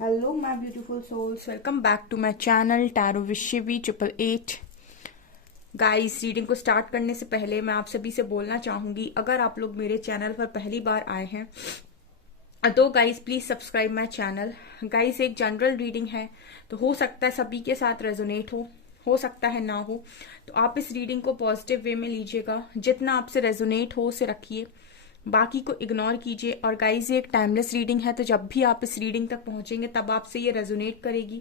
Hello my beautiful souls, welcome back to my channel tarot विशिवी 888। Guys, reading को start करने से पहले मैं आप सभी से बोलना चाहूंगी, अगर आप लोग मेरे चैनल पर पहली बार आए हैं तो guys please subscribe my channel. Guys, एक जनरल रीडिंग है तो हो सकता है सभी के साथ रेजोनेट हो सकता है ना हो। तो आप इस रीडिंग को पॉजिटिव वे में लीजिएगा, जितना आपसे रेजोनेट हो उसे रखिए, बाकी को इग्नोर कीजिए। और गाइस, ये एक टाइमलेस रीडिंग है, तो जब भी आप इस रीडिंग तक पहुंचेंगे तब आपसे ये रेजोनेट करेगी।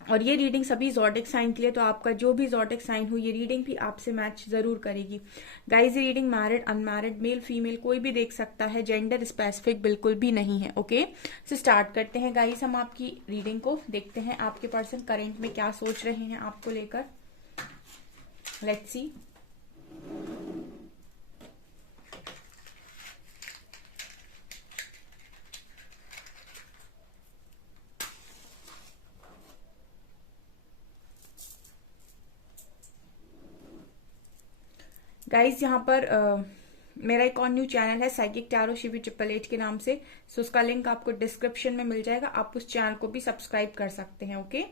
और ये रीडिंग सभी जॉडिक साइन के लिए, तो आपका जो भी जॉडिक साइन हो ये रीडिंग भी आपसे मैच जरूर करेगी। गाइस, ये reading married unmarried male female कोई भी देख सकता है, जेंडर स्पेसिफिक बिल्कुल भी नहीं है। ओके, तो स्टार्ट करते हैं गाइस, हम आपकी रीडिंग को देखते हैं आपके पर्सन करेंट में क्या सोच रहे हैं आपको लेकर। Let's see. गाइस, यहाँ पर मेरा एक और न्यू चैनल है साइकिक टैरो शिवी 888 के नाम से। सो उसका लिंक आपको डिस्क्रिप्शन में मिल जाएगा, आप उस चैनल को भी सब्सक्राइब कर सकते हैं। Okay,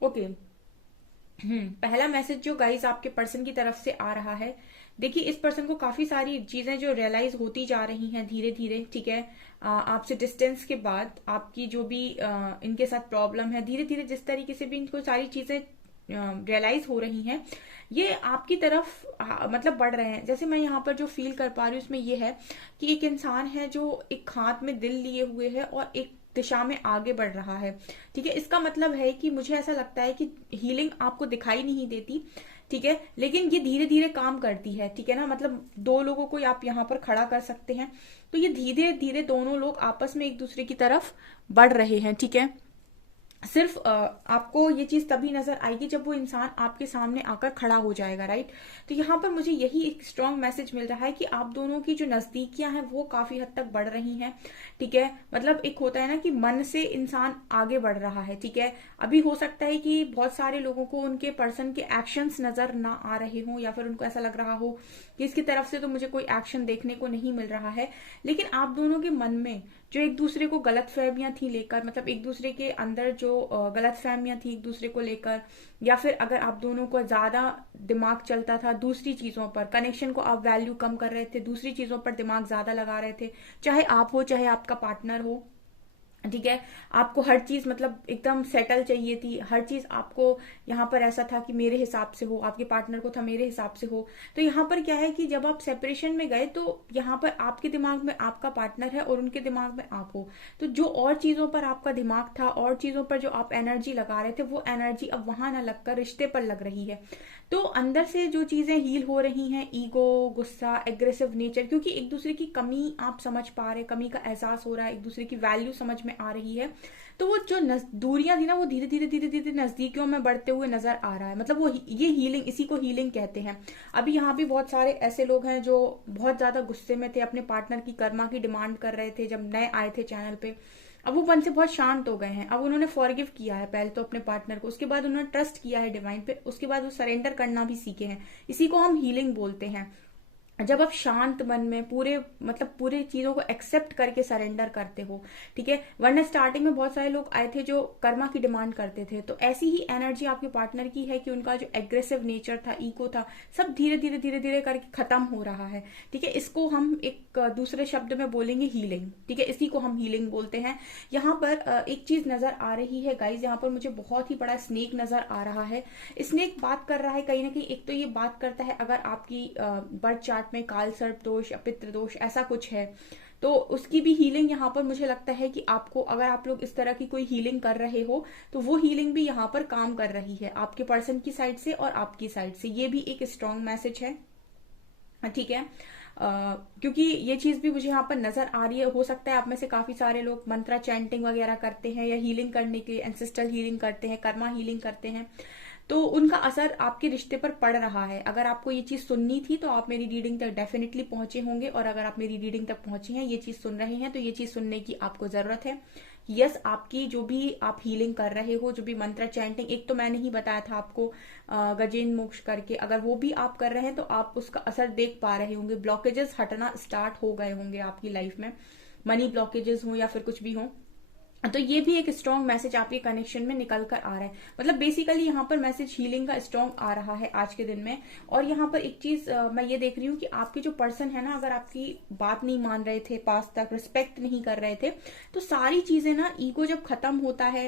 okay. पहला मैसेज जो गाइस आपके पर्सन की तरफ से आ रहा है, देखिए इस पर्सन को काफी सारी चीजें जो रियलाइज होती जा रही हैं धीरे धीरे। ठीक है, आपसे डिस्टेंस के बाद आपकी जो भी इनके साथ प्रॉब्लम है, धीरे धीरे जिस तरीके से भी इनको सारी चीजें रियलाइज हो रही हैं, ये आपकी तरफ मतलब बढ़ रहे हैं। जैसे मैं यहाँ पर जो फील कर पा रही हूँ उसमें ये है कि एक इंसान है जो एक हाथ में दिल लिए हुए है और एक दिशा में आगे बढ़ रहा है। ठीक है, इसका मतलब है कि मुझे ऐसा लगता है कि हीलिंग आपको दिखाई नहीं देती, ठीक है, लेकिन ये धीरे धीरे काम करती है। ठीक है ना, मतलब दो लोगों को आप यहाँ पर खड़ा कर सकते हैं, तो ये धीरे धीरे दोनों लोग आपस में एक दूसरे की तरफ बढ़ रहे हैं। ठीक है, सिर्फ आपको ये चीज तभी नजर आएगी जब वो इंसान आपके सामने आकर खड़ा हो जाएगा, राइट। तो यहाँ पर मुझे यही एक स्ट्रांग मैसेज मिल रहा है कि आप दोनों की जो नजदीकियां हैं वो काफी हद तक बढ़ रही हैं। ठीक है, मतलब एक होता है ना कि मन से इंसान आगे बढ़ रहा है। ठीक है, अभी हो सकता है कि बहुत सारे लोगों को उनके पर्सन के एक्शंस नजर ना आ रहे हों, या फिर उनको ऐसा लग रहा हो कि इसकी तरफ से तो मुझे कोई एक्शन देखने को नहीं मिल रहा है। लेकिन आप दोनों के मन में जो एक दूसरे को गलत फहमियां थी लेकर, मतलब एक दूसरे के अंदर जो गलत फहमियां थी एक दूसरे को लेकर, या फिर अगर आप दोनों को ज्यादा दिमाग चलता था दूसरी चीजों पर, कनेक्शन को आप वैल्यू कम कर रहे थे, दूसरी चीजों पर दिमाग ज्यादा लगा रहे थे, चाहे आप हो चाहे आपका पार्टनर हो। ठीक है, आपको हर चीज मतलब एकदम सेटल चाहिए थी, हर चीज आपको यहाँ पर ऐसा था कि मेरे हिसाब से हो, आपके पार्टनर को था मेरे हिसाब से हो। तो यहाँ पर क्या है कि जब आप सेपरेशन में गए तो यहाँ पर आपके दिमाग में आपका पार्टनर है और उनके दिमाग में आप हो। तो जो और चीजों पर आपका दिमाग था, और चीजों पर जो आप एनर्जी लगा रहे थे, वो एनर्जी अब वहां ना लगकर रिश्ते पर लग रही है। तो अंदर से जो चीजें हील हो रही हैं, ईगो, गुस्सा, एग्रेसिव नेचर, क्योंकि एक दूसरे की कमी आप समझ पा रहे, कमी का एहसास हो रहा है, एक दूसरे की वैल्यू समझ में आ रही है। तो वो जो दूरियां थी ना, वो धीरे धीरे धीरे धीरे नजदीकियों में बढ़ते हुए नजर आ रहा है। मतलब वो ये हीलिंग, इसी को हीलिंग कहते हैं। अभी यहाँ भी बहुत सारे ऐसे लोग हैं जो बहुत ज्यादा गुस्से में थे, अपने पार्टनर की कर्मा की डिमांड कर रहे थे जब नए आए थे चैनल पे। अब वो मन से बहुत शांत हो गए हैं, अब उन्होंने फॉरगिव किया है पहले तो अपने पार्टनर को, उसके बाद उन्होंने ट्रस्ट किया है डिवाइन पे, उसके बाद वो सरेंडर करना भी सीखे हैं। इसी को हम हीलिंग बोलते हैं, जब आप शांत मन में पूरे मतलब पूरे चीजों को एक्सेप्ट करके सरेंडर करते हो। ठीक है, वरना स्टार्टिंग में बहुत सारे लोग आए थे जो कर्मा की डिमांड करते थे, तो ऐसी ही एनर्जी आपके पार्टनर की है कि उनका जो एग्रेसिव नेचर था, ईगो था, सब धीरे धीरे धीरे धीरे करके खत्म हो रहा है। ठीक है, इसको हम एक दूसरे शब्द में बोलेंगे हीलिंग। ठीक है, इसी को हम हीलिंग बोलते हैं। यहाँ पर एक चीज नजर आ रही है गाइज, यहाँ पर मुझे बहुत ही बड़ा स्नेक नजर आ रहा है। स्नेक बात कर रहा है कहीं ना कहीं, एक तो ये बात करता है अगर आपकी बर्थ चार्ट में काल सर्प दोष या पितृ दोष ऐसा कुछ है, तो उसकी भी हीलिंग यहाँ पर मुझे लगता है कि आपको, अगर आप लोग इस तरह की कोई हीलिंग कर रहे हो तो वो हीलिंग भी यहाँ पर काम कर रही है आपके पर्सन की साइड से और आपकी साइड से। ये भी एक स्ट्रांग मैसेज है, ठीक है। क्योंकि ये चीज भी मुझे यहाँ पर नजर आ रही है। हो सकता है आप में से काफी सारे लोग मंत्रा चैंटिंग वगैरह करते हैं या हीलिंग करने के एंसेस्ट्रल हीलिंग करते हैं, कर्मा हीलिंग करते हैं, तो उनका असर आपके रिश्ते पर पड़ रहा है। अगर आपको ये चीज सुननी थी तो आप मेरी रीडिंग तक डेफिनेटली पहुंचे होंगे, और अगर आप मेरी रीडिंग तक पहुंचे हैं, ये चीज सुन रहे हैं, तो ये चीज सुनने की आपको जरूरत है। यस, आपकी जो भी आप हीलिंग कर रहे हो, जो भी मंत्र चैंटिंग, एक तो मैंने ही बताया था आपको गजेन मोक्ष करके, अगर वो भी आप कर रहे हैं तो आप उसका असर देख पा रहे होंगे। ब्लॉकेजेस हटना स्टार्ट हो गए होंगे आपकी लाइफ में, मनी ब्लॉकेजेस हो या फिर कुछ भी हो। तो ये भी एक स्ट्रॉन्ग मैसेज आपके कनेक्शन में निकल कर आ रहा है। मतलब बेसिकली यहाँ पर मैसेज हीलिंग का स्ट्रॉन्ग आ रहा है आज के दिन में। और यहाँ पर एक चीज मैं ये देख रही हूँ कि आपके जो पर्सन है ना, अगर आपकी बात नहीं मान रहे थे, पास तक रिस्पेक्ट नहीं कर रहे थे, तो सारी चीजें ना, ईगो जब खत्म होता है,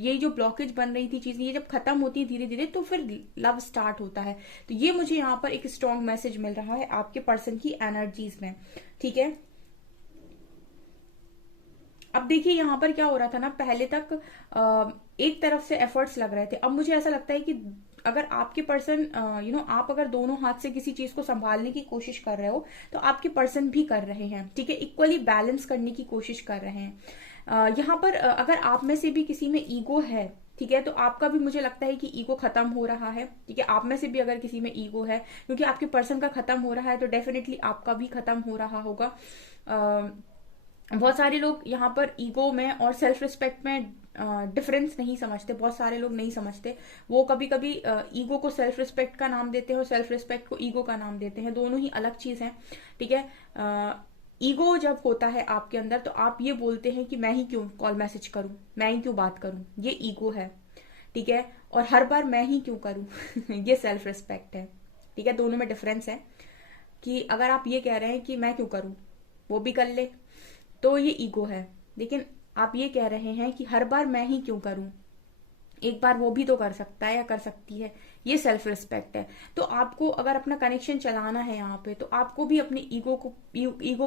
ये जो ब्लॉकेज बन रही थी चीजें, ये जब खत्म होती है धीरे धीरे, तो फिर लव स्टार्ट होता है। तो ये मुझे यहाँ पर एक स्ट्रॉन्ग मैसेज मिल रहा है आपके पर्सन की एनर्जीज में, ठीक है। अब देखिए यहाँ पर क्या हो रहा था ना, पहले तक एक तरफ से एफर्ट्स लग रहे थे। अब मुझे ऐसा लगता है कि अगर आपके पर्सन आप अगर दोनों हाथ से किसी चीज को संभालने की कोशिश कर रहे हो, तो आपके पर्सन भी कर रहे हैं, ठीक है। इक्वली बैलेंस करने की कोशिश कर रहे हैं। यहाँ पर अगर आप में से भी किसी में ईगो है, ठीक है, तो आपका भी मुझे लगता है कि ईगो खत्म हो रहा है, ठीक है। आप में से भी अगर किसी में ईगो है, क्योंकि आपके पर्सन का खत्म हो रहा है, तो डेफिनेटली आपका भी खत्म हो रहा होगा। बहुत सारे लोग यहाँ पर ईगो में और सेल्फ रिस्पेक्ट में डिफरेंस नहीं समझते, बहुत सारे लोग नहीं समझते। वो कभी कभी ईगो को सेल्फ रिस्पेक्ट का नाम देते हैं और सेल्फ रिस्पेक्ट को ईगो का नाम देते हैं, दोनों ही अलग चीज है, ठीक है। ईगो जब होता है आपके अंदर, तो आप ये बोलते हैं कि मैं ही क्यों कॉल मैसेज करूं, मैं ही क्यों बात करूं, ये ईगो है, ठीक है। और हर बार मैं ही क्यों करूं ये सेल्फ रिस्पेक्ट है, ठीक है। दोनों में डिफरेंस है कि अगर आप ये कह रहे हैं कि मैं क्यों करूं, वो भी कर ले, तो ये ईगो है। लेकिन आप ये कह रहे हैं कि हर बार मैं ही क्यों करूं, एक बार वो भी तो कर सकता है या कर सकती है, ये सेल्फ रिस्पेक्ट है। तो आपको अगर अपना कनेक्शन चलाना है यहाँ पे, तो आपको भी अपने ईगो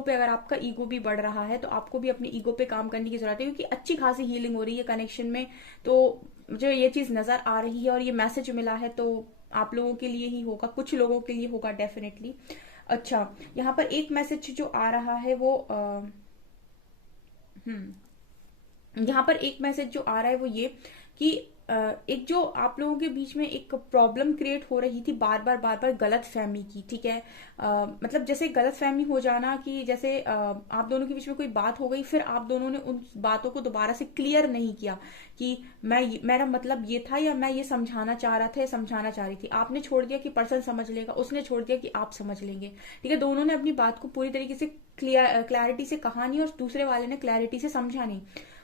पे, अगर आपका ईगो भी बढ़ रहा है, तो आपको भी अपने ईगो पे काम करने की जरूरत है, क्योंकि अच्छी खासी हीलिंग हो रही है कनेक्शन में। तो मुझे ये चीज नजर आ रही है और ये मैसेज मिला है, तो आप लोगों के लिए ही होगा, कुछ लोगों के लिए होगा डेफिनेटली। अच्छा, यहाँ पर एक मैसेज जो आ रहा है वो यहाँ पर एक मैसेज जो आ रहा है वो ये कि एक जो आप लोगों के बीच में एक प्रॉब्लम क्रिएट हो रही थी बार बार गलत फहमी की, ठीक है। मतलब जैसे गलत फहमी हो जाना कि जैसे आप दोनों के बीच में कोई बात हो गई, फिर आप दोनों ने उन बातों को दोबारा से क्लियर नहीं किया कि मेरा मतलब ये था, या मैं ये समझाना चाह रहा था या समझाना चाह रही थी। आपने छोड़ दिया कि पर्सन समझ लेगा, उसने छोड़ दिया कि आप समझ लेंगे, ठीक है। दोनों ने अपनी बात को पूरी तरीके से क्लैरिटी से कहा नहीं, और दूसरे वाले ने क्लैरिटी से समझा नहीं।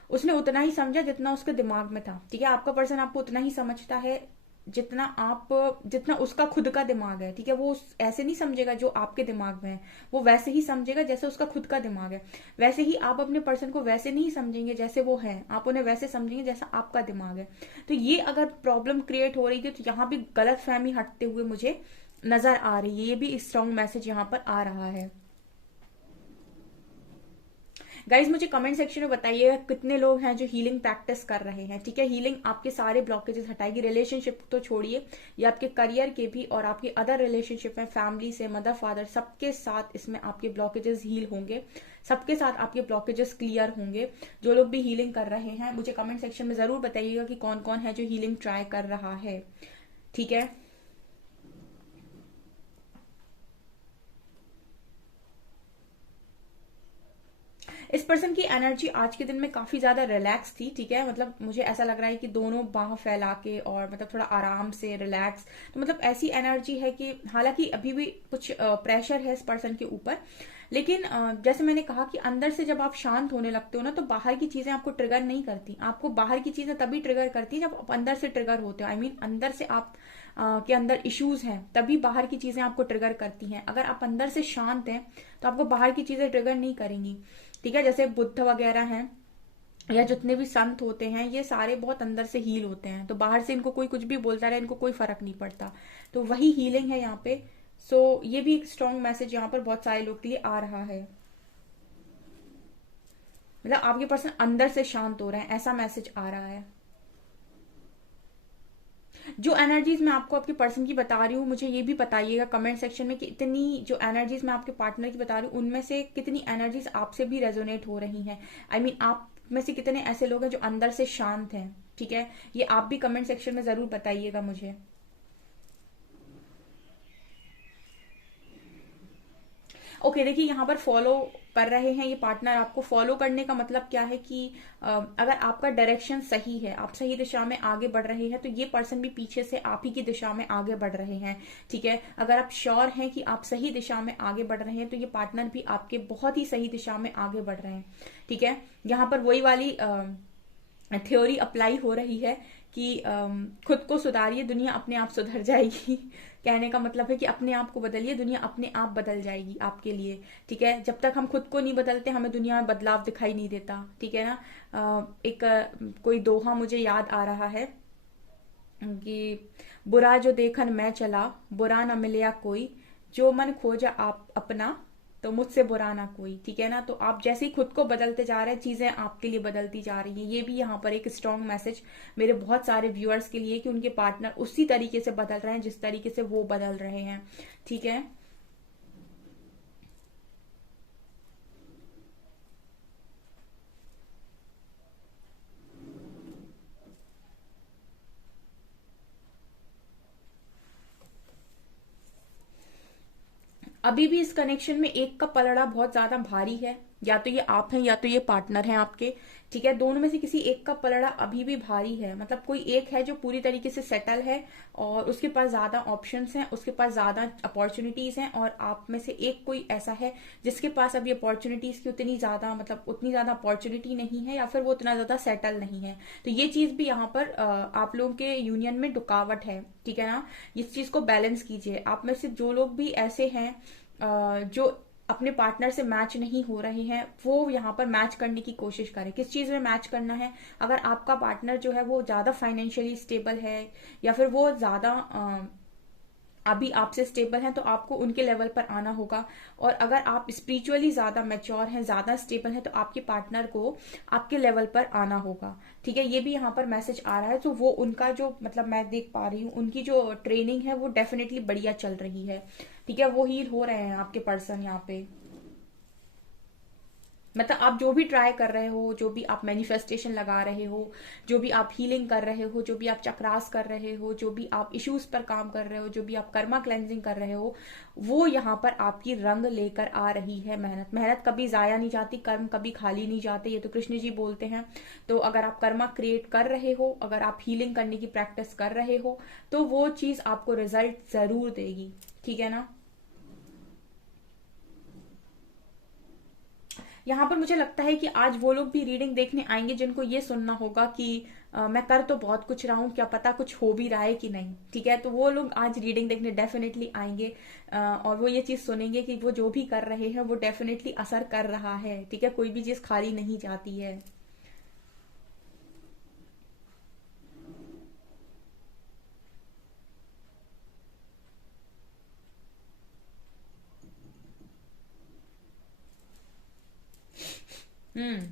उसने उतना ही समझा जितना उसके दिमाग में था, ठीक है। आपका पर्सन आपको उतना ही समझता है जितना उसका खुद का दिमाग है, ठीक है। वो ऐसे नहीं समझेगा जो आपके दिमाग में है, वो वैसे ही समझेगा जैसे उसका खुद का दिमाग है। वैसे ही आप अपने पर्सन को वैसे नहीं समझेंगे जैसे वो है, आप उन्हें वैसे समझेंगे जैसा आपका दिमाग है। तो ये अगर प्रॉब्लम क्रिएट हो रही थी, तो यहाँ भी गलत फहमी हटते हुए मुझे नजर आ रही है। ये भी स्ट्रॉन्ग मैसेज यहाँ पर आ रहा है। गाइज मुझे कमेंट सेक्शन में बताइए कितने लोग हैं जो हीलिंग प्रैक्टिस कर रहे हैं, ठीक है। हीलिंग आपके सारे ब्लॉकेजेस हटाएगी, रिलेशनशिप तो छोड़िए, ये आपके करियर के भी और आपके अदर रिलेशनशिप में, फैमिली से, मदर फादर, सबके साथ इसमें आपके ब्लॉकेजेस हील होंगे, सबके साथ आपके ब्लॉकेजेस क्लियर होंगे। जो लोग भी हीलिंग कर रहे हैं मुझे कमेंट सेक्शन में जरूर बताइएगा कि कौन कौन है जो हीलिंग ट्राई कर रहा है, ठीक है। इस पर्सन की एनर्जी आज के दिन में काफी ज्यादा रिलैक्स थी, ठीक है। मतलब मुझे ऐसा लग रहा है कि दोनों बाह फैला के और मतलब थोड़ा आराम से रिलैक्स, तो मतलब ऐसी एनर्जी है कि हालांकि अभी भी कुछ प्रेशर है इस पर्सन के ऊपर, लेकिन जैसे मैंने कहा कि अंदर से जब आप शांत होने लगते हो ना, तो बाहर की चीजें आपको ट्रिगर नहीं करती। आपको बाहर की चीजें तभी ट्रिगर करती है जब आप अंदर से ट्रिगर होते हो। आई मीन अंदर से आप के अंदर इश्यूज हैं, तभी बाहर की चीजें आपको ट्रिगर करती हैं। अगर आप अंदर से शांत हैं तो आपको बाहर की चीजें ट्रिगर नहीं करेंगी, ठीक है। जैसे बुद्ध वगैरह हैं या जितने भी संत होते हैं, ये सारे बहुत अंदर से हील होते हैं, तो बाहर से इनको कोई कुछ भी बोलता रहे, इनको कोई फर्क नहीं पड़ता। तो वही हीलिंग है यहाँ पे। सो ये भी एक स्ट्रॉन्ग मैसेज यहाँ पर बहुत सारे लोग के लिए आ रहा है। मतलब आपके पर्सन अंदर से शांत हो रहे हैं, ऐसा मैसेज आ रहा है। जो एनर्जीज मैं आपको आपके पर्सन की बता रही हूँ, मुझे ये भी बताइएगा कमेंट सेक्शन में कि इतनी जो एनर्जीज मैं आपके पार्टनर की बता रही हूँ उनमें से कितनी एनर्जीज आपसे भी रेजोनेट हो रही हैं। आई मीन आप में से कितने ऐसे लोग हैं जो अंदर से शांत हैं। ठीक है, ये आप भी कमेंट सेक्शन में जरूर बताइएगा मुझे। ओके, देखिए यहाँ पर फॉलो कर रहे हैं ये पार्टनर आपको। फॉलो करने का मतलब क्या है कि अगर आपका डायरेक्शन सही है, आप सही दिशा में आगे बढ़ रहे हैं, तो ये पर्सन भी पीछे से आप ही की दिशा में आगे बढ़ रहे हैं। ठीक है, अगर आप श्योर हैं कि आप सही दिशा में आगे बढ़ रहे हैं तो ये पार्टनर भी आपके बहुत ही सही दिशा में आगे बढ़ रहे हैं। ठीक है, यहाँ पर वही वाली थ्योरी अप्लाई हो रही है कि खुद को सुधारिए, दुनिया अपने आप सुधर जाएगी। कहने का मतलब है कि अपने आप को बदलिए, दुनिया अपने आप बदल जाएगी आपके लिए। ठीक है, जब तक हम खुद को नहीं बदलते हमें दुनिया में बदलाव दिखाई नहीं देता। ठीक है ना। एक कोई दोहा मुझे याद आ रहा है कि बुरा जो देखन मैं चला, बुरा न मिलया कोई, जो मन खोजा आप अपना, तो मुझसे बुरा ना कोई। ठीक है ना। तो आप जैसे ही खुद को बदलते जा रहे हैं चीजें आपके लिए बदलती जा रही है। ये भी यहाँ पर एक स्ट्रॉन्ग मैसेज मेरे बहुत सारे व्यूअर्स के लिए कि उनके पार्टनर उसी तरीके से बदल रहे हैं जिस तरीके से वो बदल रहे हैं। ठीक है। अभी भी इस कनेक्शन में एक का पलड़ा बहुत ज्यादा भारी है। या तो ये आप हैं या तो ये पार्टनर हैं आपके। ठीक है, दोनों में से किसी एक का पलड़ा अभी भी भारी है। मतलब कोई एक है जो पूरी तरीके से सेटल है और उसके पास ज्यादा ऑप्शंस हैं, उसके पास ज्यादा अपॉर्चुनिटीज हैं, और आप में से एक कोई ऐसा है जिसके पास अभी अपॉर्चुनिटीज की उतनी ज्यादा मतलब उतनी ज्यादा अपॉर्चुनिटी नहीं है, या फिर वो उतना ज्यादा सेटल नहीं है। तो ये चीज भी यहाँ पर आप लोगों के यूनियन में रुकावट है। ठीक है ना। इस चीज को बैलेंस कीजिए। आप में से जो लोग भी ऐसे हैं जो अपने पार्टनर से मैच नहीं हो रहे हैं, वो यहाँ पर मैच करने की कोशिश करें। किस चीज में मैच करना है? अगर आपका पार्टनर जो है वो ज्यादा फाइनेंशियली स्टेबल है, या फिर वो ज्यादा अभी आपसे स्टेबल हैं, तो आपको उनके लेवल पर आना होगा। और अगर आप स्पिरिचुअली ज्यादा मैच्योर हैं, ज्यादा स्टेबल हैं, तो आपके पार्टनर को आपके लेवल पर आना होगा। ठीक है, ये भी यहाँ पर मैसेज आ रहा है। तो वो उनका जो मतलब मैं देख पा रही हूँ उनकी जो ट्रेनिंग है वो डेफिनेटली बढ़िया चल रही है। ठीक है, वो हील हो रहे हैं आपके पर्सन यहाँ पे। मतलब आप जो भी ट्राई कर रहे हो, जो भी आप मैनिफेस्टेशन लगा रहे हो, जो भी आप हीलिंग कर रहे हो, जो भी आप चक्रास कर रहे हो, जो भी आप इश्यूज पर काम कर रहे हो, जो भी आप कर्मा क्लेंजिंग कर रहे हो, वो यहाँ पर आपकी रंग लेकर आ रही है। मेहनत मेहनत कभी जाया नहीं जाती, कर्म कभी खाली नहीं जाते, ये तो कृष्ण जी बोलते हैं। तो अगर आप कर्मा क्रिएट कर रहे हो, अगर आप हीलिंग करने की प्रैक्टिस कर रहे हो, तो वो चीज आपको रिजल्ट जरूर देगी। ठीक है ना। यहाँ पर मुझे लगता है कि आज वो लोग भी रीडिंग देखने आएंगे जिनको ये सुनना होगा कि मैं कर तो बहुत कुछ रहा हूँ, क्या पता कुछ हो भी रहा है कि नहीं। ठीक है, तो वो लोग आज रीडिंग देखने डेफिनेटली आएंगे। और वो ये चीज सुनेंगे कि वो जो भी कर रहे हैं वो डेफिनेटली असर कर रहा है। ठीक है, कोई भी चीज खाली नहीं जाती है। हम्म।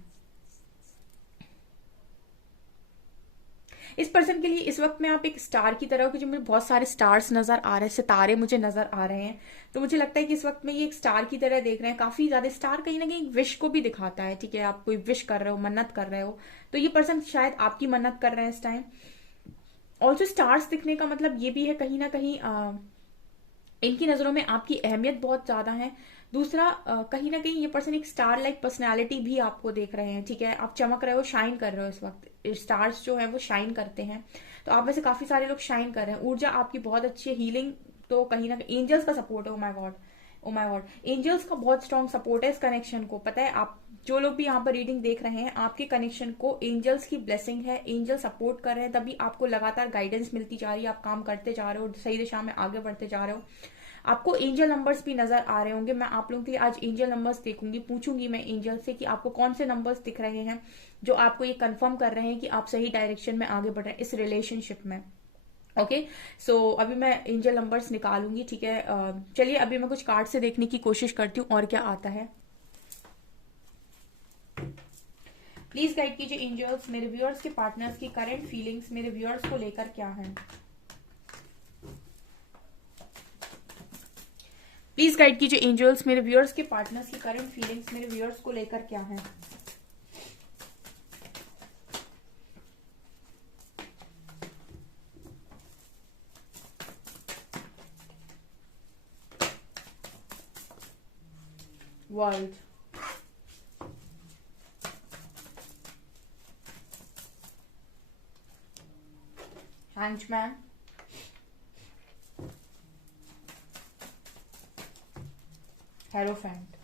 इस पर्सन के लिए इस वक्त में आप एक स्टार की तरह हो, कि जो मुझे बहुत सारे स्टार्स नजर आ रहे हैं, सितारे मुझे नजर आ रहे हैं। तो मुझे लगता है कि इस वक्त में ये एक स्टार की तरह देख रहे हैं। काफी ज्यादा स्टार कहीं ना कहीं विश को भी दिखाता है। ठीक है, आप कोई विश कर रहे हो, मन्नत कर रहे हो, तो ये पर्सन शायद आपकी मन्नत कर रहे हैं इस टाइम। ऑल्सो स्टार्स दिखने का मतलब ये भी है कहीं ना कहीं इनकी नजरों में आपकी अहमियत बहुत ज्यादा है। दूसरा कहीं ना कहीं ये पर्सन एक स्टार लाइक पर्सनैलिटी भी आपको देख रहे हैं। ठीक है, आप चमक रहे हो, शाइन कर रहे हो इस वक्त। स्टार्स जो है वो शाइन करते हैं, तो आप में से काफी सारे लोग शाइन कर रहे हैं। ऊर्जा आपकी बहुत अच्छी है, हीलिंग तो कहीं ना कहीं एंजल्स का सपोर्ट है। Oh my god, oh my god, angels का बहुत स्ट्रॉन्ग सपोर्ट है इस कनेक्शन को। पता है, आप जो लोग भी यहाँ पर रीडिंग देख रहे हैं, आपके कनेक्शन को एंजल्स की ब्लेसिंग है, एंजल सपोर्ट कर रहे हैं, तभी आपको लगातार गाइडेंस मिलती जा रही है, आप काम करते जा रहे हो, सही दिशा में आगे बढ़ते जा रहे हो। आपको एंजल नंबर्स भी नजर आ रहे होंगे। मैं आप लोगों के लिए आज एंजल नंबर्स देखूंगी, पूछूंगी मैं एंजल से कि आपको कौन से नंबर्स दिख रहे हैं जो आपको ये कंफर्म कर रहे हैं कि आप सही डायरेक्शन में आगे बढ़ रहे हैं इस रिलेशनशिप में। ओके, सो अभी मैं एंजल नंबर्स निकालूंगी। ठीक है, चलिए अभी मैं कुछ कार्ड से देखने की कोशिश करती हूँ और क्या आता है। प्लीज गाइड कीजिए एंजल्स, मेरे व्यूअर्स के पार्टनर्स की करंट फीलिंग्स मेरे व्यूअर्स को लेकर क्या है। प्लीज गाइड कीजिए एंजल्स, मेरे व्यूअर्स के पार्टनर्स की करंट फीलिंग्स मेरे व्यूअर्स को लेकर क्या है। World, hanged, hierophant.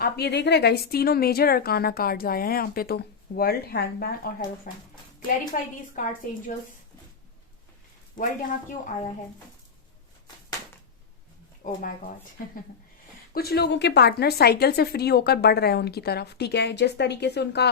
आप ये देख रहे हैं गाइस, तीनों मेजर अरकाना कार्ड्स आए हैं यहाँ पे तो, वर्ल्ड, हैंगमैन और hierophant. Clarify these cards angels. World यहाँ क्यों आया है? Oh my god. कुछ लोगों के पार्टनर साइकिल से फ्री होकर बढ़ रहे हैं उनकी तरफ, ठीक है। जिस तरीके से उनका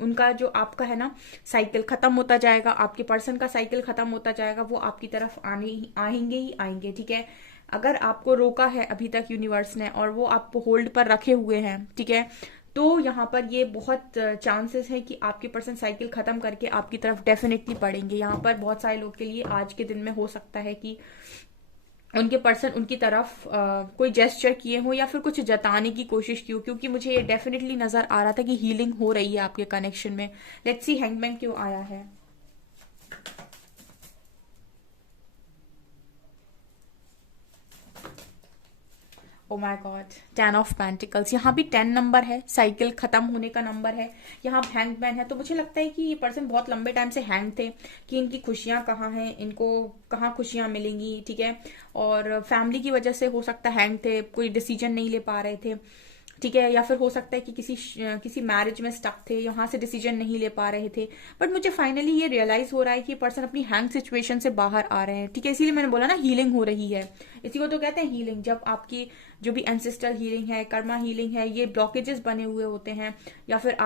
उनका जो आपका है ना साइकिल खत्म होता जाएगा, आपके पर्सन का साइकिल खत्म होता जाएगा, वो आपकी तरफ आएंगे ही आएंगे, ठीक है। अगर आपको रोका है अभी तक यूनिवर्स ने और वो आपको होल्ड पर रखे हुए हैं, ठीक है, तो यहाँ पर ये बहुत चांसेस है कि आपके पर्सन साइकिल खत्म करके आपकी तरफ डेफिनेटली बढ़ेंगे। यहाँ पर बहुत सारे लोग के लिए आज के दिन में हो सकता है कि उनके पर्सन उनकी तरफ कोई जेस्चर किए हो या फिर कुछ जताने की कोशिश की हो, क्योंकि मुझे ये डेफिनेटली नजर आ रहा था कि हीलिंग हो रही है आपके कनेक्शन में। लेट्स सी हैंगमैन क्यों आया है। Oh my God, 10 of pentacles. यहाँ भी 10 नंबर है, साइकिल खत्म होने का नंबर है। यहाँ हैंगमैन है, तो मुझे लगता है कि ये पर्सन बहुत लंबे टाइम से हैंग थे कि इनकी खुशियां कहाँ हैं, इनको कहाँ खुशियां मिलेंगी, ठीक है। और फैमिली की वजह से हो सकता है हैंग थे, कोई डिसीजन नहीं ले पा रहे थे, ठीक है। या फिर हो सकता है कि किसी मैरिज में स्टक थे, यहाँ से डिसीजन नहीं ले पा रहे थे। बट मुझे फाइनली ये रियलाइज हो रहा है कि पर्सन अपनी हैंग सिचुएशन से बाहर आ रहे हैं, ठीक है। इसीलिए मैंने बोला ना हीलिंग हो रही है। इसी को तो कहते हैं हीलिंग, जब आपकी जो भी एंसेस्ट्रल हीलिंग है, कर्मा हीलिंग है, ये ब्लॉकेजेस बने हुए होते हैं, या फिर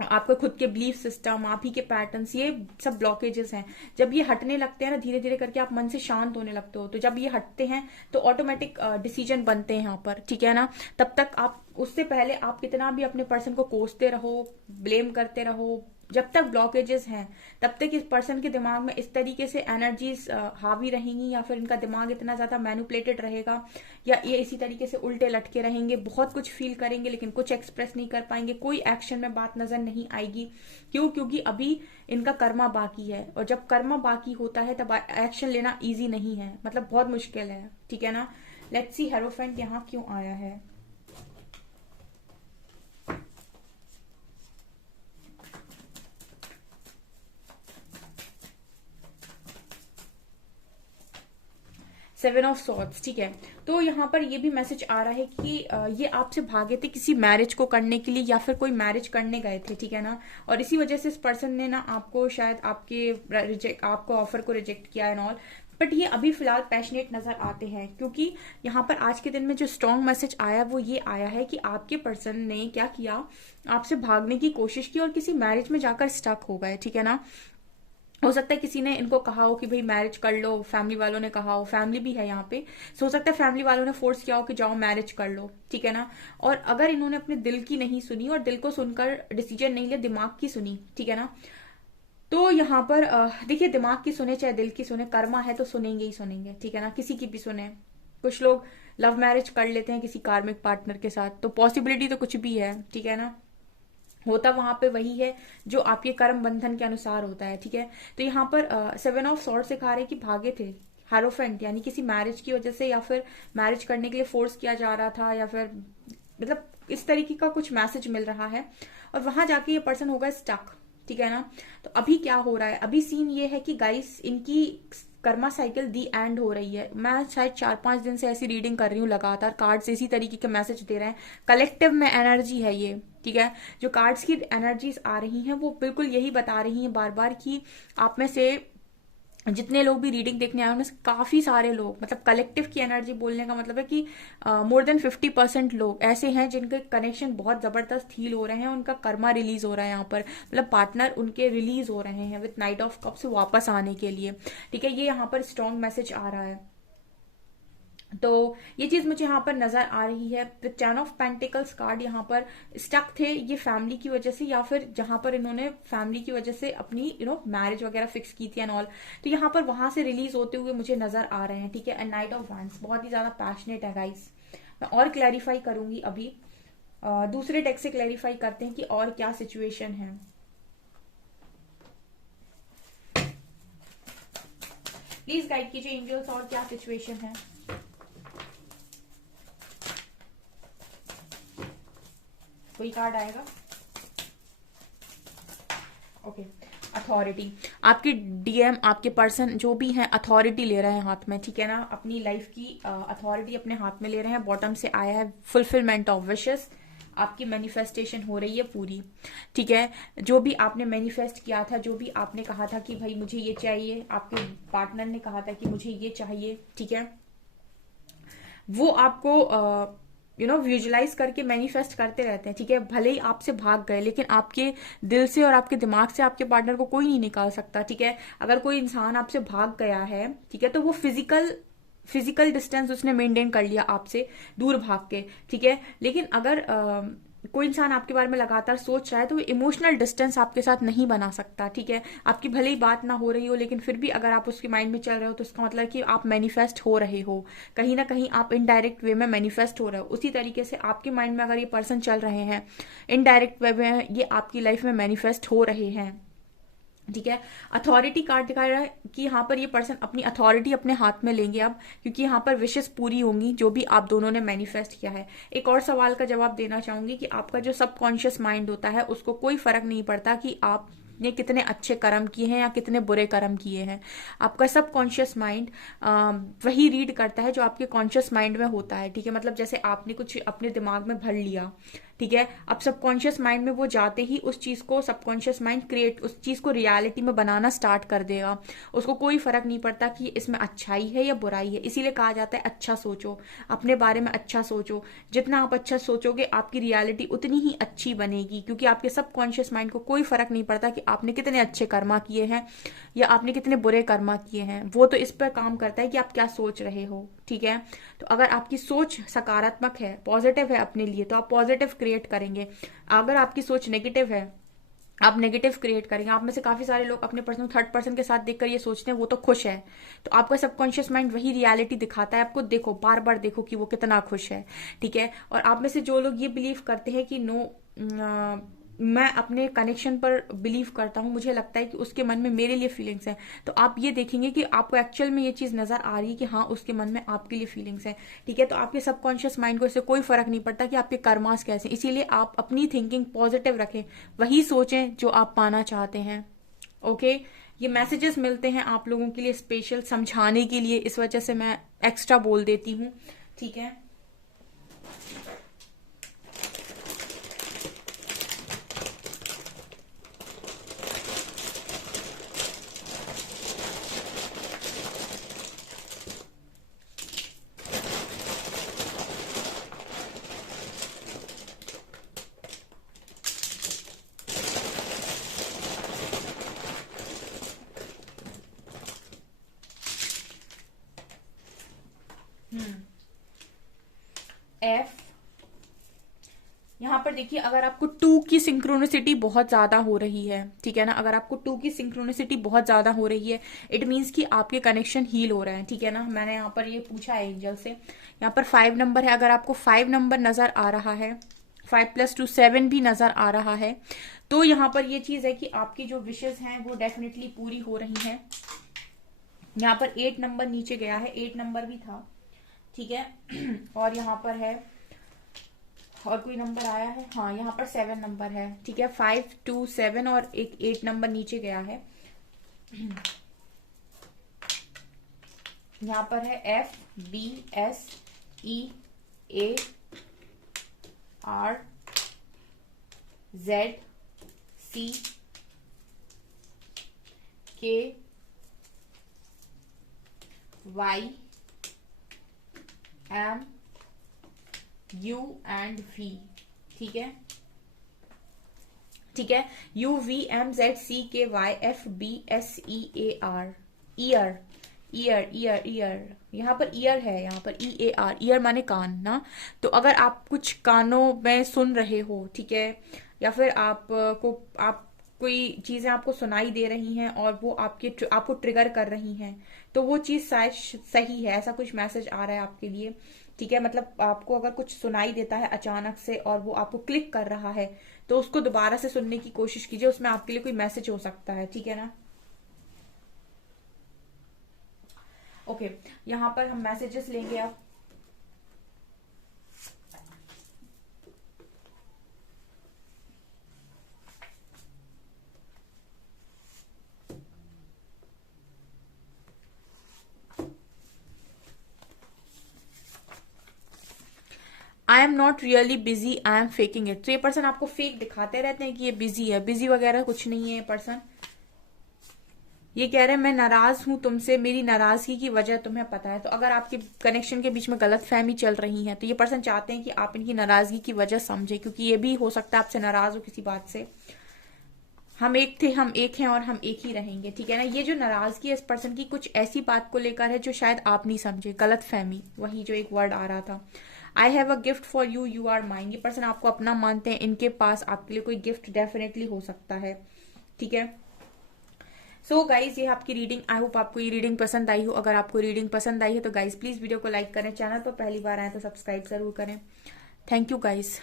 आपके खुद के बिलीफ सिस्टम, आप ही के पैटर्न्स, ये सब ब्लॉकेजेस हैं। जब ये हटने लगते हैं ना धीरे धीरे करके, आप मन से शांत होने लगते हो, तो जब ये हटते हैं तो ऑटोमेटिक डिसीजन बनते हैं यहाँ पर, ठीक है ना। तब तक आप, उससे पहले आप कितना भी अपने पर्सन को कोसते रहो, ब्लेम करते रहो, जब तक ब्लॉकेजेस हैं तब तक इस पर्सन के दिमाग में इस तरीके से एनर्जीज हावी रहेंगी, या फिर इनका दिमाग इतना ज्यादा मैनिपुलेटेड रहेगा, या ये इसी तरीके से उल्टे लटके रहेंगे, बहुत कुछ फील करेंगे लेकिन कुछ एक्सप्रेस नहीं कर पाएंगे, कोई एक्शन में बात नजर नहीं आएगी। क्यों? क्योंकि अभी इनका कर्मा बाकी है, और जब कर्मा बाकी होता है तब एक्शन लेना ईजी नहीं है, मतलब बहुत मुश्किल है, ठीक है ना। लेट्स सी हेरोफेंट यहाँ क्यों आया है। सेवन ऑफ सॉर्ड्स, ठीक है। तो यहाँ पर ये भी मैसेज आ रहा है कि ये आपसे भागे थे किसी मैरिज को करने के लिए, या फिर कोई मैरिज करने गए थे, ठीक है ना। और इसी वजह से इस पर्सन ने ना आपको शायद आपको ऑफर को रिजेक्ट किया एंड ऑल। बट ये अभी फिलहाल पैशनेट नजर आते हैं, क्योंकि यहाँ पर आज के दिन में जो स्ट्रॉन्ग मैसेज आया वो ये आया है कि आपके पर्सन ने क्या किया, आपसे भागने की कोशिश की और किसी मैरिज में जाकर स्टक हो गए, ठीक है ना। हो सकता है किसी ने इनको कहा हो कि भाई मैरिज कर लो, फैमिली वालों ने कहा हो, फैमिली भी है यहाँ पे, सो हो सकता है फैमिली वालों ने फोर्स किया हो कि जाओ मैरिज कर लो, ठीक है ना। और अगर इन्होंने अपने दिल की नहीं सुनी और दिल को सुनकर डिसीजन नहीं लिया, दिमाग की सुनी, ठीक है ना, तो यहाँ पर देखिए, दिमाग की सुने चाहे दिल की सुने, कर्मा है तो सुनेंगे ही सुनेंगे, ठीक है ना, किसी की भी सुने। कुछ लोग लव मैरिज कर लेते हैं किसी कार्मिक पार्टनर के साथ, तो पॉसिबिलिटी तो कुछ भी है, ठीक है ना। होता वहां पे वही है जो आपके कर्म बंधन के अनुसार होता है, ठीक है। तो यहाँ पर सेवन ऑफ सॉर्ड सिखा रहे कि भागे थे हेरोफेंट, यानी किसी मैरिज की वजह से, या फिर मैरिज करने के लिए फोर्स किया जा रहा था, या फिर मतलब इस तरीके का कुछ मैसेज मिल रहा है। और वहां जाके ये पर्सन होगा स्टक, ठीक है ना। तो अभी क्या हो रहा है, अभी सीन ये है कि गाइस इनकी कर्मा साइकिल दी एंड हो रही है। मैं शायद 4-5 दिन से ऐसी रीडिंग कर रही हूँ लगातार, कार्ड्स इसी तरीके के मैसेज दे रहे हैं, कलेक्टिव में एनर्जी है ये, ठीक है। जो कार्ड्स की एनर्जीज आ रही हैं वो बिल्कुल यही बता रही हैं बार बार कि आप में से जितने लोग भी रीडिंग देखने आए उनमें से काफी सारे लोग, मतलब कलेक्टिव की एनर्जी बोलने का मतलब है कि मोर देन 50% लोग ऐसे हैं जिनके कनेक्शन बहुत जबरदस्त हील हो रहे हैं, उनका कर्मा रिलीज हो रहा है यहाँ पर, मतलब पार्टनर उनके रिलीज हो रहे हैं विथ नाइट ऑफ कप्स वापस आने के लिए, ठीक है। ये यहाँ पर स्ट्रॉन्ग मैसेज आ रहा है। तो ये चीज मुझे यहाँ पर नजर आ रही है। द 10 ऑफ पेंटिकल्स कार्ड यहाँ पर स्टक थे, ये फैमिली की वजह से, या फिर जहां पर इन्होंने फैमिली की वजह से अपनी मैरिज वगैरह फिक्स की थी एंड ऑल, तो यहाँ पर वहां से रिलीज होते हुए मुझे नजर आ रहे हैं। ठीक है, एंड नाइट ऑफ वैंड्स बहुत ही ज्यादा पैशनेट है गाइस। मैं और क्लैरिफाई करूंगी अभी, दूसरे टेक्स्ट से क्लैरिफाई करते हैं कि और क्या सिचुएशन है। प्लीज गाइड कीजिए एंजल्स, और क्या सिचुएशन है। कोई कार्ड आएगा। Okay, authority. आपकी डीएम, आपके पर्सन जो भी हैं, अथॉरिटी ले रहे हैं हाथ में, ठीक है ना, अपनी लाइफ की अथॉरिटी अपने हाथ में ले रहे हैं। बॉटम से आया है फुलफिलमेंट ऑफ विशेस, आपकी मैनिफेस्टेशन हो रही है पूरी। ठीक है, जो भी आपने मैनिफेस्ट किया था, जो भी आपने कहा था कि भाई मुझे ये चाहिए, आपके पार्टनर ने कहा था कि मुझे ये चाहिए, ठीक है, वो आपको विजुलाइज करके मैनिफेस्ट करते रहते हैं। ठीक है, भले ही आपसे भाग गए, लेकिन आपके दिल से और आपके दिमाग से आपके पार्टनर को कोई नहीं निकाल सकता। ठीक है, अगर कोई इंसान आपसे भाग गया है, ठीक है, तो वो फिजिकल डिस्टेंस उसने मेंटेन कर लिया आपसे दूर भाग के। ठीक है, लेकिन अगर कोई इंसान आपके बारे में लगातार सोच रहा है, तो वो इमोशनल डिस्टेंस आपके साथ नहीं बना सकता। ठीक है, आपकी भले ही बात ना हो रही हो, लेकिन फिर भी अगर आप उसके माइंड में चल रहे हो, तो इसका मतलब कि आप मैनिफेस्ट हो रहे हो, कहीं ना कहीं आप इनडायरेक्ट वे में मैनिफेस्ट हो रहे हो। उसी तरीके से आपके माइंड में अगर ये पर्सन चल रहे हैं, इनडायरेक्ट वे में ये आपकी लाइफ में मैनिफेस्ट हो रहे हैं। ठीक है, अथॉरिटी कार्ड दिखा रहा है कि यहाँ पर ये पर्सन अपनी अथॉरिटी अपने हाथ में लेंगे अब, क्योंकि यहाँ पर विशेष पूरी होंगी जो भी आप दोनों ने मैनिफेस्ट किया है। एक और सवाल का जवाब देना चाहूंगी कि आपका जो सबकॉन्शियस माइंड होता है, उसको कोई फर्क नहीं पड़ता कि आपने कितने अच्छे कर्म किए हैं या कितने बुरे कर्म किए हैं। आपका सबकॉन्शियस माइंड वही रीड करता है जो आपके कॉन्शियस माइंड में होता है। ठीक है, मतलब जैसे आपने कुछ अपने दिमाग में भर लिया, ठीक है, अब सबकॉन्शियस माइंड में वो जाते ही उस चीज को सबकॉन्शियस माइंड क्रिएट, उस चीज को रियलिटी में बनाना स्टार्ट कर देगा। उसको कोई फर्क नहीं पड़ता कि इसमें अच्छाई है या बुराई है। इसीलिए कहा जाता है अच्छा सोचो, अपने बारे में अच्छा सोचो। जितना आप अच्छा सोचोगे, आपकी रियलिटी उतनी ही अच्छी बनेगी, क्योंकि आपके सबकॉन्शियस माइंड को कोई फर्क नहीं पड़ता कि आपने कितने अच्छे कर्मा किए हैं या आपने कितने बुरे कर्मा किए हैं। वो तो इस पर काम करता है कि आप क्या सोच रहे हो। ठीक है, तो अगर आपकी सोच सकारात्मक है, पॉजिटिव है अपने लिए, तो आप पॉजिटिव क्रिएट करेंगे। अगर आपकी सोच नेगेटिव है, आप नेगेटिव क्रिएट करेंगे। आप में से काफी सारे लोग अपने पर्सन थर्ड पर्सन के साथ देखकर ये सोचते हैं वो तो खुश है, तो आपका सबकॉन्शियस माइंड वही रियलिटी दिखाता है आपको। देखो, बार बार देखो कि वो कितना खुश है। ठीक है, और आप में से जो लोग ये बिलीव करते हैं कि नो, मैं अपने कनेक्शन पर बिलीव करता हूँ, मुझे लगता है कि उसके मन में मेरे लिए फीलिंग्स हैं, तो आप ये देखेंगे कि आपको एक्चुअल में ये चीज नजर आ रही है कि हाँ, उसके मन में आपके लिए फीलिंग्स हैं। ठीक है, तो आपके सबकॉन्शियस माइंड को इससे कोई फर्क नहीं पड़ता कि आपके कर्मास कैसे, इसीलिए आप अपनी थिंकिंग पॉजिटिव रखें, वही सोचें जो आप पाना चाहते हैं। ओके, ये मैसेजेस मिलते हैं आप लोगों के लिए स्पेशल समझाने के लिए, इस वजह से मैं एक्स्ट्रा बोल देती हूँ। ठीक है, एफ। यहाँ पर देखिए, अगर आपको टू की सिंक्रोनिसिटी बहुत ज्यादा हो रही है, ठीक है ना, अगर आपको टू की सिंक्रोनिसिटी बहुत ज्यादा हो रही है, इट मीन्स कि आपके कनेक्शन हील हो रहे हैं। ठीक है ना, मैंने यहाँ पर ये पूछा है एंजल से। यहाँ पर 5 नंबर है, अगर आपको 5 नंबर नजर आ रहा है, 5+2 7 भी नजर आ रहा है, तो यहाँ पर ये चीज है कि आपकी जो विशेष हैं वो डेफिनेटली पूरी हो रही हैं। यहाँ पर 8 नंबर नीचे गया है, 8 नंबर भी था। ठीक है, और यहाँ पर है, और कोई नंबर आया है, हाँ, यहाँ पर 7 नंबर है। ठीक है, 5, 2, 7 और एक 8 नंबर नीचे गया है। यहाँ पर है FBSEARZCKYU एंड V। ठीक है, ठीक है, UVMZCKYFBSEAR, year, year year year, यहाँ पर ईयर है, यहाँ पर EAR, ईयर माने कान ना। तो अगर आप कुछ कानों में सुन रहे हो, ठीक है, या फिर आप कोई चीजें आपको सुनाई दे रही हैं और वो आपको ट्रिगर कर रही हैं, तो वो चीज शायद सही है, ऐसा कुछ मैसेज आ रहा है आपके लिए। ठीक है, मतलब आपको अगर कुछ सुनाई देता है अचानक से और वो आपको क्लिक कर रहा है, तो उसको दोबारा से सुनने की कोशिश कीजिए, उसमें आपके लिए कोई मैसेज हो सकता है। ठीक है ना। ओके, यहाँ पर हम मैसेजेस लेंगे अब। I am not really busy, I am faking it. तो ये पर्सन आपको फेक दिखाते रहते हैं कि ये बिजी है, बिजी वगैरह कुछ नहीं है ये पर्सन। ये कह रहे हैं मैं नाराज हूं तुमसे, मेरी नाराजगी की वजह तुम्हें पता है। तो अगर आपके कनेक्शन के बीच में गलत फहमी चल रही है, तो ये पर्सन चाहते हैं कि आप इनकी नाराजगी की वजह समझे, क्योंकि ये भी हो सकता है आपसे नाराज हो किसी बात से। हम एक थे, हम एक हैं और हम एक ही रहेंगे। ठीक है ना। ये जो नाराजगी है इस पर्सन की कुछ ऐसी बात को लेकर है जो शायद आप नहीं समझे, गलत फहमी, वही जो एक वर्ड आ रहा था। I have a gift for you, you are mine. ये पर्सन आपको अपना मानते हैं, इनके पास आपके लिए कोई गिफ्ट डेफिनेटली हो सकता है। ठीक है। सो गाइज, ये आपकी रीडिंग। आई होप आपको ये रीडिंग पसंद आई हो। अगर आपको रीडिंग पसंद आई है तो गाइज प्लीज वीडियो को लाइक करें, चैनल पर पहली बार आए तो सब्सक्राइब जरूर करें। Thank you guys.